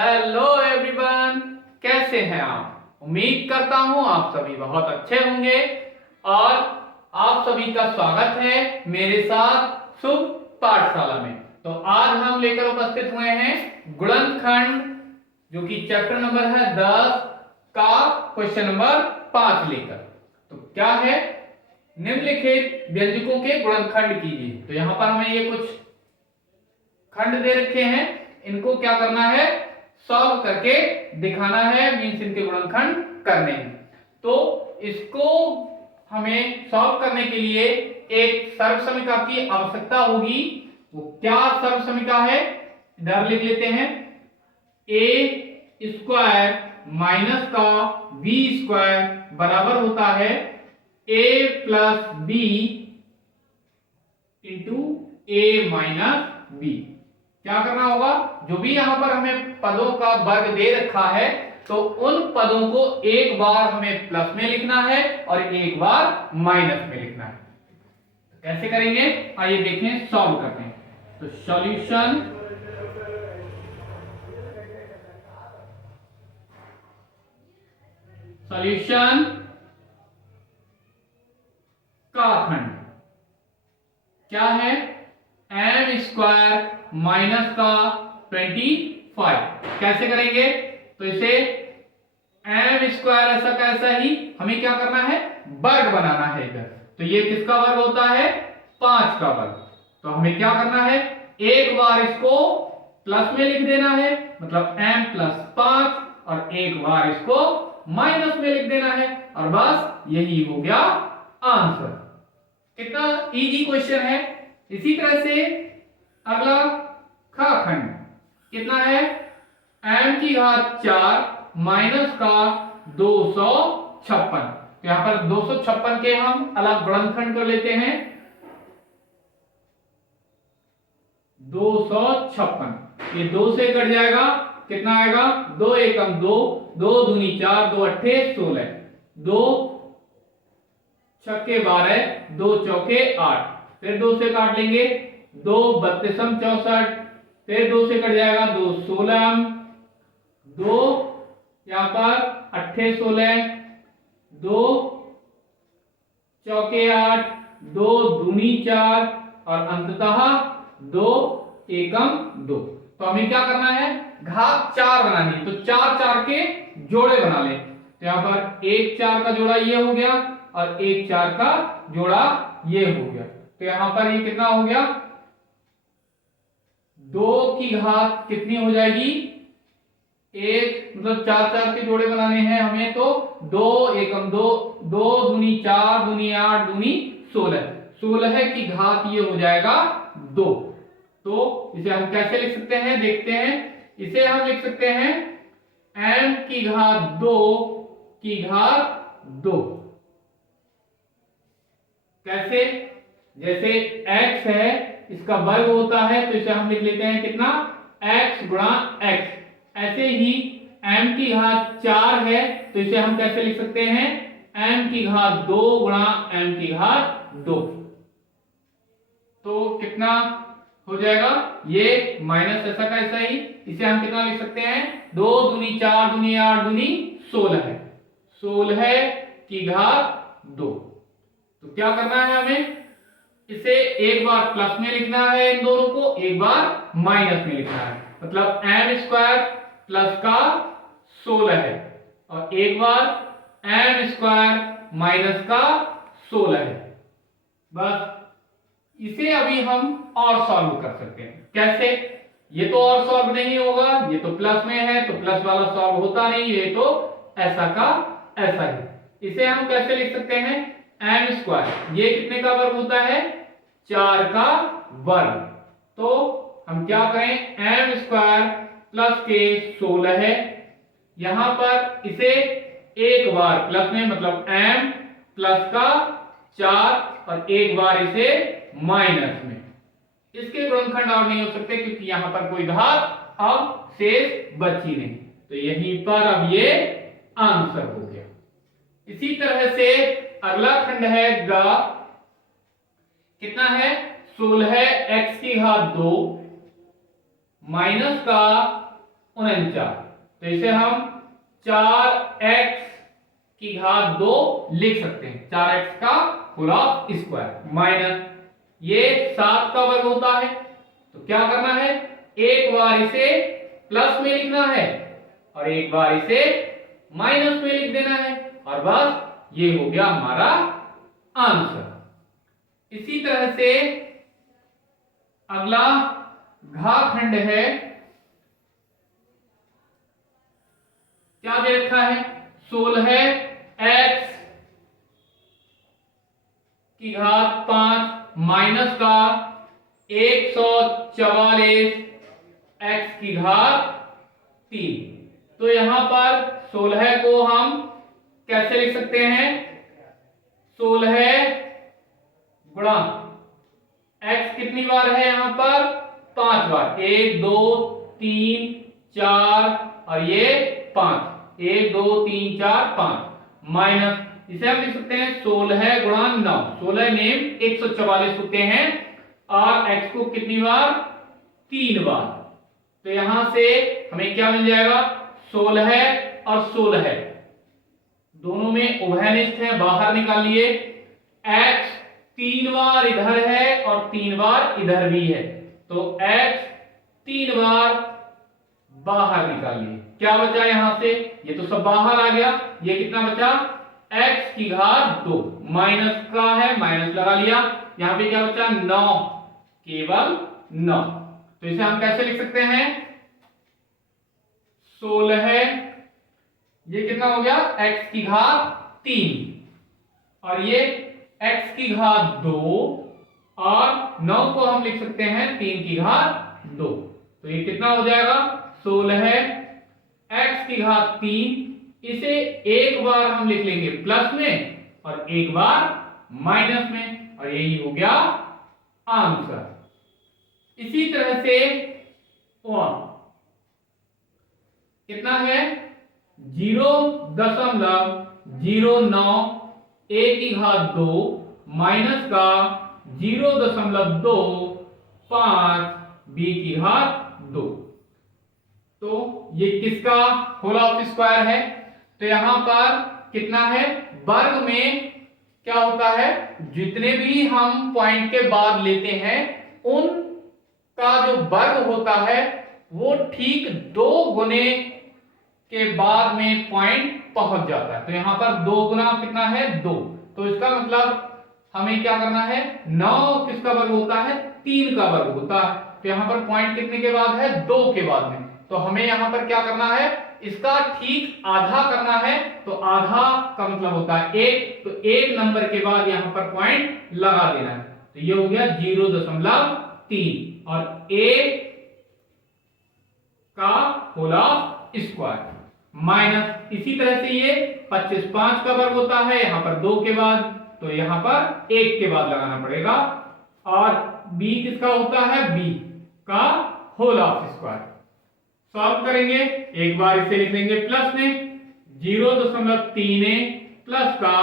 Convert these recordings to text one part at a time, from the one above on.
Hello everyone, कैसे हैं आप। उम्मीद करता हूं आप सभी बहुत अच्छे होंगे और आप सभी का स्वागत है मेरे साथ शुभ पाठशाला में। तो आज हम लेकर उपस्थित हुए हैं गुणनखंड, जो कि चैप्टर नंबर है 10 का क्वेश्चन नंबर 5 लेकर। तो क्या है, निम्नलिखित व्यंजकों के गुणनखंड कीजिए। तो यहां पर हमें ये कुछ खंड दे रखे हैं, इनको क्या करना है, सॉल्व करके दिखाना है, मींस इनके गुणनखंड करने हैं। तो इसको हमें सॉल्व करने के लिए एक सर्वसमीका की आवश्यकता होगी। वो क्या सर्वसमीका है, इधर लिख लेते हैं। ए स्क्वायर माइनस का बी स्क्वायर बराबर होता है ए प्लस बी इंटू ए माइनस बी। क्या करना होगा, जो भी यहां पर हमें पदों का वर्ग दे रखा है, तो उन पदों को एक बार हमें प्लस में लिखना है और एक बार माइनस में लिखना है। तो कैसे करेंगे, आइए देखें, सॉल्व करते हैं। तो सॉल्यूशन का खंड क्या है, एम स्क्वायर माइनस का 25। कैसे करेंगे, तो इसे एम स्क्वायर ऐसा कैसा ही हमें क्या करना है, वर्ग बनाना है इधर। तो ये किसका वर्ग होता है, 5 का वर्ग। तो हमें क्या करना है, एक बार इसको प्लस में लिख देना है, मतलब m प्लस 5, और एक बार इसको माइनस में लिख देना है, और बस यही हो गया आंसर। कितना इजी क्वेश्चन है। इसी तरह से अगला ख खंड कितना है, m की घात 4 माइनस का 256। तो यहां पर 256 के हम अलग गुणनखंड कर लेते हैं। 256 ये 2 से कट जाएगा, कितना आएगा, 2 एकम 2, 2 दूनी 4, 2 अट्ठे 16, 2 छक्के 12, 2 चौके 8, फिर 2 से काट लेंगे, 2 बत्तीसम 64, फिर 2 से कट जाएगा, 2 16, 2 यहां पर अट्ठे 16, 2 चौके 8, 2 दूनी 4, और अंततः 2 एकम 2। तो हमें क्या करना है, घात 4 बनानी है। तो 4 4 के जोड़े बना ले। तो यहां पर 1 4 का जोड़ा ये हो गया और 1 4 का जोड़ा ये हो गया। तो यहां पर ये कितना हो गया, 2 की घात कितनी हो जाएगी, 1, मतलब 4 4 के जोड़े बनाने हैं हमें। तो 2 एकम 2, 2 दूनी 4, दूनी 8, दूनी 16, 16 की घात ये हो जाएगा 2। तो इसे हम कैसे लिख सकते हैं, देखते हैं। इसे हम लिख सकते हैं m की घात 2 की घात 2। कैसे, जैसे x है, इसका वर्ग होता है, तो इसे हम लिख लेते हैं कितना, x गुणा x। ऐसे ही m की घात 4 है, तो इसे हम कैसे लिख सकते हैं, m की घात 2 गुणा m की घात 2। तो कितना हो जाएगा, ये माइनस ऐसा का ऐसा ही, इसे हम कितना लिख सकते हैं, 2 दूनी 4, दूनी 8, दूनी 16 है, 16 की घात 2। तो क्या करना है हमें, इसे एक बार प्लस में लिखना है, इन दोनों को एक बार माइनस में लिखना है। मतलब एम स्क्वायर प्लस का 16 है, और एक बार एम स्क्वायर माइनस का 16 है। बस इसे अभी हम और सॉल्व कर सकते हैं। कैसे, ये तो और सॉल्व नहीं होगा, ये तो प्लस में है, तो प्लस वाला सॉल्व होता नहीं, ये तो ऐसा का ऐसा ही। इसे हम कैसे लिख सकते हैं, एम स्क्वायर, ये कितने का वर्ग होता है, 4 का वर्ग। तो हम क्या करें, एम स्क्वायर प्लस के 16 है, यहां पर इसे एक बार प्लस में, मतलब एम प्लस का 4, और एक बार इसे माइनस में। इसके गुणनखंड और नहीं हो सकते, क्योंकि यहां पर कोई घात अब शेष बची नहीं। तो यहीं पर अब ये आंसर हो गया। इसी तरह से अगला खंड है ग, कितना है, 16 x की घात 2 माइनस का 49। तो इसे हम 4x की घात 2 लिख सकते हैं, 4x का होल स्क्वायर माइनस ये 7 का वर्ग होता है। तो क्या करना है, एक बार इसे प्लस में लिखना है और एक बार इसे माइनस में लिख देना है और बस ये हो गया हमारा आंसर। इसी तरह से अगला घाखंड है, क्या दे रखा है, 16x की घात 5 माइनस का 144 x की घात 3। तो यहां पर 16 को हम कैसे लिख सकते हैं, 16 गुणा x कितनी बार है यहां पर, 5 बार, 1 2 3 4 और ये 5, 1 2 3 4 5 माइनस इसे हम लिख सकते हैं 16 गुणा 9, 16 नेम 144 होते हैं और x को कितनी बार, 3 बार। तो यहां से हमें क्या मिल जाएगा, 16 और 16 दोनों में उभयनिष्ठ है, बाहर निकालिए। x 3 बार इधर है और 3 बार इधर भी है, तो x 3 बार बाहर निकालिए। क्या बचा यहां से, ये तो सब बाहर आ गया, ये कितना बचा, x की घात 2 माइनस का है, माइनस लगा लिया। यहां पे क्या बचा, 9, केवल 9। तो इसे हम कैसे लिख सकते हैं, 16 ये कितना हो गया, x की घात 3 और ये x की घात 2 और 9 को हम लिख सकते हैं 3 की घात 2। तो ये कितना हो जाएगा, 16 x की घात 3, इसे एक बार हम लिख लेंगे प्लस में और एक बार माइनस में और यही हो गया आंसर। इसी तरह से कितना है, 0.09 a की घात 2 माइनस का 0.25 b की घात 2। तो ये किसका होल स्क्वायर है, तो यहां पर कितना है, वर्ग में क्या होता है, जितने भी हम पॉइंट के बाद लेते हैं उनका जो वर्ग होता है वो ठीक 2 गुने के बाद में पॉइंट पहुंच जाता है। तो यहां पर 2 गुना कितना है, 2। तो इसका मतलब हमें क्या करना है, 9 किसका वर्ग होता है, 3 का वर्ग होता है। तो यहां पर पॉइंट कितने के बाद है, 2 के बाद में। तो हमें यहां पर क्या करना है, इसका ठीक आधा करना है। तो आधा का मतलब होता है 1, तो 1 नंबर के बाद यहां पर पॉइंट लगा देना है। तो ये हो गया 0.3 और a का होल स्क्वायर माइनस इसी तरह से ये 25 5 का वर्ग होता है, यहां पर 2 के बाद, तो यहां पर 1 के बाद लगाना पड़ेगा। और b किसका होता है, b का होल स्क्वायर। सॉल्व करेंगे, एक बार इसे लिख लेंगे प्लस में, 0.3a प्लस का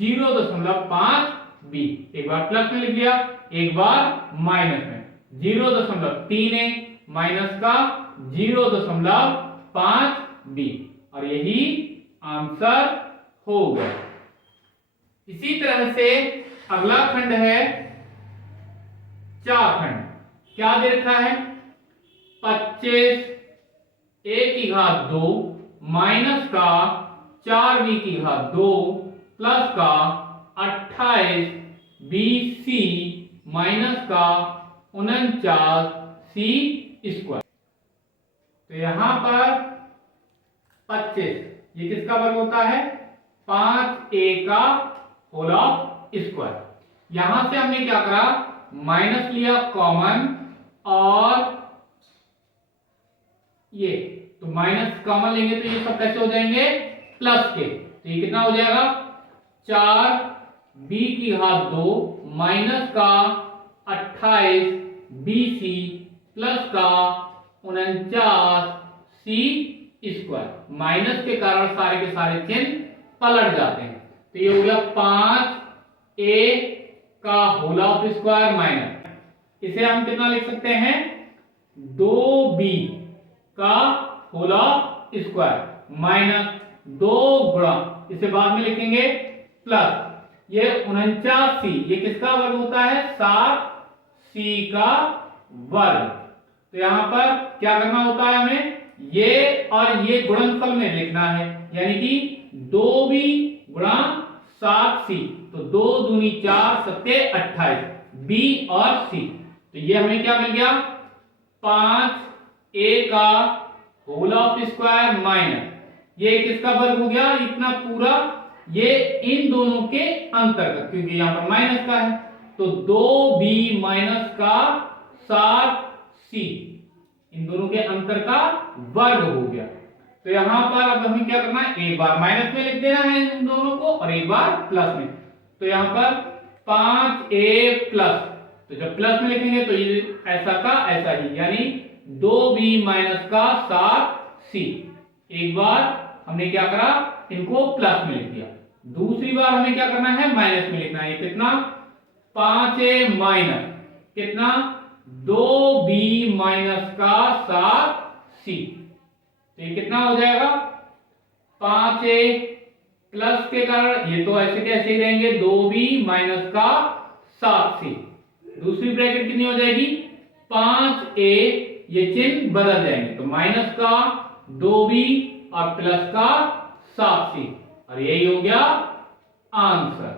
0.5 b, एक बार प्लस में लिख लिया, एक बार माइनस में, 0.3a माइनस का 0.5 b और यही आंसर होगा। इसी तरह से अगला खंड है 4 खंड, क्या दे रखा है, 25 a की घात 2 माइनस का 4b की घात 2 प्लस का 28 bc माइनस का 49c स्क्वायर। तो यहां पर 25 ये किसका वर्ग होता है, 5a का होल स्क्वायर। यहां से हमने क्या करा, माइनस लिया कॉमन और ये तो माइनस कॉमन लेंगे तो ये सब कैसे हो जाएंगे, प्लस के। तो ये कितना हो जाएगा, 4b की घात 2 माइनस का 28 bc प्लस का 49c स्क्वायर। माइनस के कारण सारे के सारे चिन्ह पलट जाते हैं। तो ये हो गया 5a का होल स्क्वायर माइनस, इसे हम कितना लिख सकते हैं, 2b का होल ऑफ स्क्वायर माइनस 2 गुणा, इसे बाद में लिखेंगे प्लस ये 49c, ये किसका वर्ग होता है 7c का वर्ग। तो यहां पर क्या करना होता है हमें, ये और ये गुणनफल में लिखना है, यानी कि 2b गुणा 7c, तो 2 दूनी 4 सत्ते 28, b और c। तो ये हमें क्या मिल गया 5a का होल ऑफ स्क्वायर माइनस ये किसका वर्ग हो गया इतना पूरा, ये इन दोनों के अंतर्गत, क्योंकि यहां पर माइनस का है, तो 2b माइनस का 7c इन दोनों के अंतर का वर्ग हो गया। तो यहां पर अब हमें क्या करना है, एक बार माइनस में लिख देना है इन दोनों को और एक बार प्लस में। तो यहां पर 5a प्लस, तो जब प्लस में लिखेंगे तो ये ऐसा का ऐसा ही, यानी 2b माइनस का 7c। एक बार हमने क्या करा, इनको प्लस में लिख दिया, दूसरी बार हमें क्या करना है माइनस में लिखना है। कितना 5a माइनस कितना 2b माइनस का 7c, तो ये कितना हो जाएगा 5a प्लस के कारण ये तो ऐसे के ऐसे ही रहेंगे 2b माइनस का 7c, दूसरी ब्रैकेट कितनी हो जाएगी 5a, ये चिन्ह बदल जाएंगे तो माइनस का 2b और प्लस का 7c, और यही हो गया आंसर।